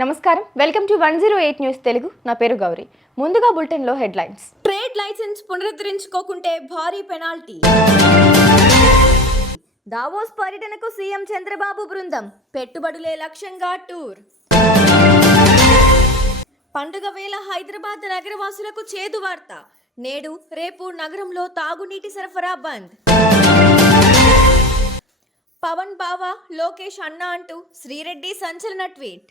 నమస్కారం, welcome to 108 news Telugu. నా పేరు గౌరీ. ముందుగా బులెటిన్లో హెడ్లైన్స్. ట్రేడ్ లైసెన్స్ పునరుద్ధరించుకోకుంటే భారీ పెనాల్టీ. దావోస్ పర్యటనకు సీఎం చంద్రబాబు బృందం, పెట్టుబడులే లక్ష్యంగా టూర్. పండుగ వేళ హైదరాబాద్ నగరవాసులకు చేదు వార్త. నేడు రేపు నగరంలో తాగునీటి సరఫరా బంద్. పవన్ బావా లోకేష్ అన్న అంటూ శ్రీరెడ్డి సంచలన ట్వీట్.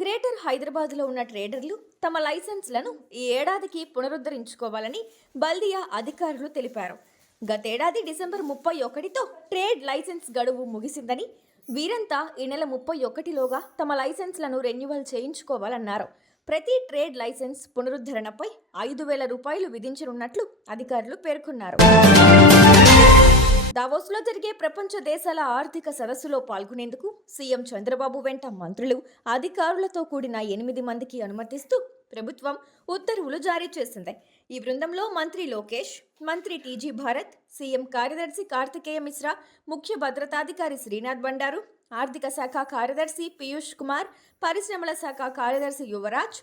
గ్రేటర్ హైదరాబాద్లో ఉన్న ట్రేడర్లు తమ లైసెన్స్లను ఈ ఏడాదికి పునరుద్ధరించుకోవాలని బల్దియా అధికారులు తెలిపారు. గతేడాది డిసెంబర్ 31తో ట్రేడ్ లైసెన్స్ గడువు ముగిసిందని, వీరంతా ఈ నెల 31లోగా తమ లైసెన్స్లను రెన్యువల్ చేయించుకోవాలన్నారు. ప్రతి ట్రేడ్ లైసెన్స్ పునరుద్ధరణపై 5,000 రూపాయలు విధించనున్నట్లు అధికారులు పేర్కొన్నారు. దావోస్లో జరిగే ప్రపంచ దేశాల ఆర్థిక సదస్సులో పాల్గొనేందుకు సీఎం చంద్రబాబు వెంట మంత్రులు, అధికారులతో కూడిన 8 మందికి అనుమతిస్తూ ప్రభుత్వం ఉత్తర్వులు జారీ చేసింది. ఈ బృందంలో మంత్రి లోకేష్, మంత్రి టీజీ భారత్, సీఎం కార్యదర్శి కార్తికేయ మిశ్రా, ముఖ్య భద్రతాధికారి శ్రీనాథ్ బండారు, ఆర్థిక శాఖ కార్యదర్శి పీయూష్ కుమార్, పరిశ్రమల శాఖ కార్యదర్శి Yuvraj,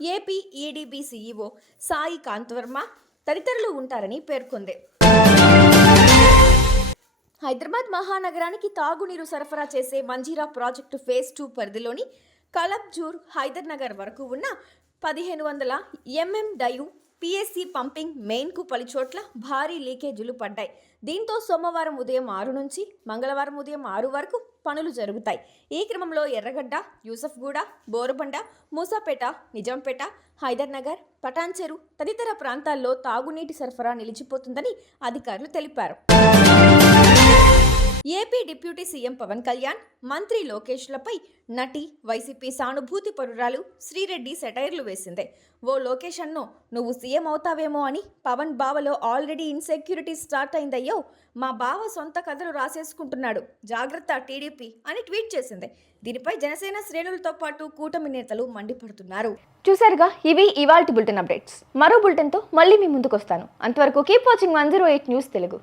AP EDB CEO Sai Kantavarma తదితరులు ఉంటారని పేర్కొంది. హైదరాబాద్ మహానగరానికి తాగునీరు సరఫరా చేసే మంజీరా ప్రాజెక్టు ఫేజ్ 2 పరిధిలోని కలబ్జూర్, హైదర్ నగర్ వరకు ఉన్న 1500 MMDU PSC పంపింగ్ మెయిన్కు పలుచోట్ల భారీ లీకేజీలు పడ్డాయి. దీంతో సోమవారం ఉదయం 6 నుంచి మంగళవారం ఉదయం 6 వరకు పనులు జరుగుతాయి. ఈ క్రమంలో ఎర్రగడ్డ, యూసఫ్గూడ, బోరుబండ, మూసాపేట, నిజాంపేట, హైదర్ నగర్, పటాన్చెరు తదితర ప్రాంతాల్లో తాగునీటి సరఫరా నిలిచిపోతుందని అధికారులు తెలిపారు. AP deputy CM Pawan Kalyan, మంత్రి లోకేష్లపై నటి, వైసీపీ సానుభూతి పరురాలు శ్రీరెడ్డి సెటైర్లు వేసింది. ఓ లోకేష్ అన్నో, నువ్వు సీఎం అవుతావేమో అని పవన్ బావలో ఆల్రెడీ ఇన్సెక్యూరిటీ స్టార్ట్ అయిందయ్యో, మా బావ సొంత కథలు రాసేసుకుంటున్నాడు, జాగ్రత్త టీడీపీ అని ట్వీట్ చేసింది. దీనిపై జనసేన శ్రేణులతో పాటు కూటమి నేతలు మండిపడుతున్నారు. చూసారుగా, ఇవి ఇవాల్టి బులెటిన్ అప్డేట్స్. మరో బులెటిన్తో మళ్ళీ మీ ముందుకు వస్తాను. అంతవరకు కీప్ వాచింగ్ 108 న్యూస్ తెలుగు.